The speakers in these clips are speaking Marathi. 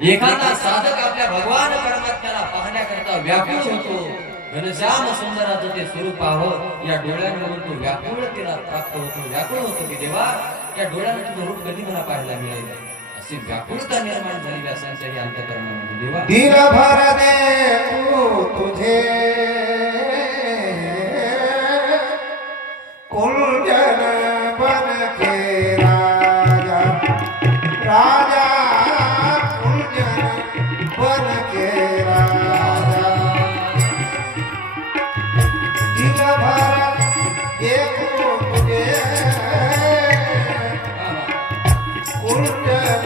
एखादा साधक आपल्या भगवान परमात्म्याला पाहण्याकरता व्याकुळ होतो. घनश्याम सुंदराचं ते स्वरूप पाहावं या डोळ्यांवरून तो व्याकुळतेला प्राप्त होतो. व्याकुळ होतो की देवा या डोळ्यांना तुझं रूप कधी मला पाहायला मिळेल अशी व्याकुळता निर्माण झाली व्यासांच्या या अंतःकरणामध्ये. देवा दिनभर देखू तुझे कुंजन बन के राजा राजा कुंजन बन के राजा दिनभर देखू तुझे कुंजन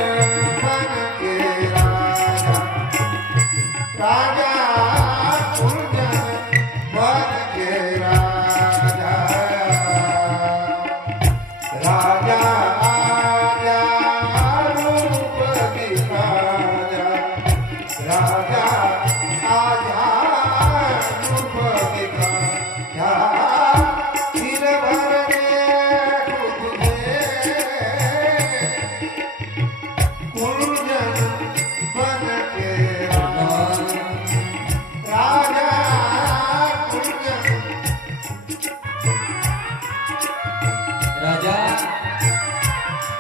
बन के राजा राजा कुंजन बन के राजा राजा आजा रूप दिखा जा राजा आजा रूप दिखा जा दिन भर देखू तुझे कुंजन बन के राजा कुंजन राजा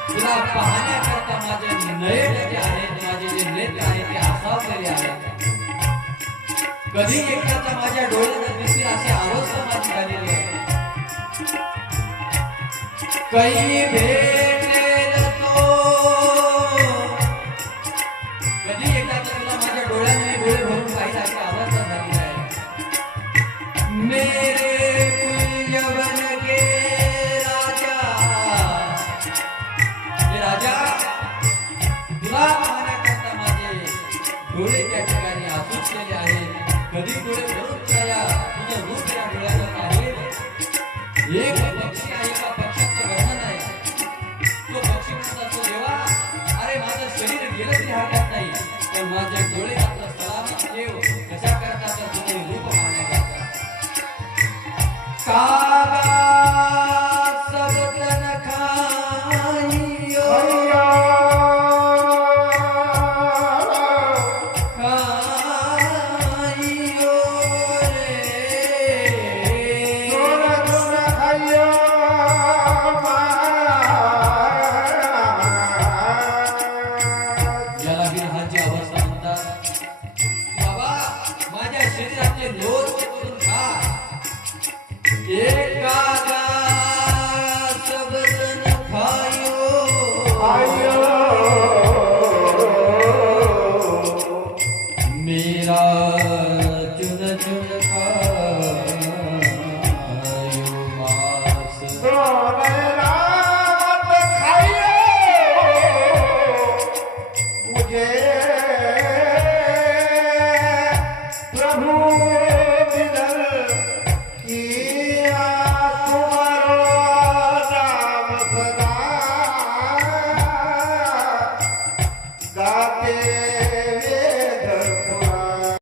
तुला पाहण्याकरता माझे नयन जे आहेत माझे जे नेत्र आहेत ते आसावलेले आहेत. कधी एकदाचा माझ्या डोळ्यात दिसतील असे अवस्था माझी झालेली आहे. काही भेटेल तो कधी एकदाचा तुला माझ्या डोळ्याने डोळे भरून पाहिजे अशी अवस्था झालेली आहे. मेरे कुंजवन के राजा हे राजा तुला पाहण्याकरता माझे डोळे त्या ठिकाणी आसुसलेले आहेत. कधी डोळे भरून तुला या तुझं रूप या डोळ्याला पाहिजे. एक पक्षी आहे एका पक्षाचं वर्णन आहे. तो पक्षी म्हणत असतो देवा अरे माझं शरीर गेलं तरी हरकत नाही पण माझे डोळे मात्र सलामत ठेव. कशा करता तर तुझे रूप पाहण्याकरता. का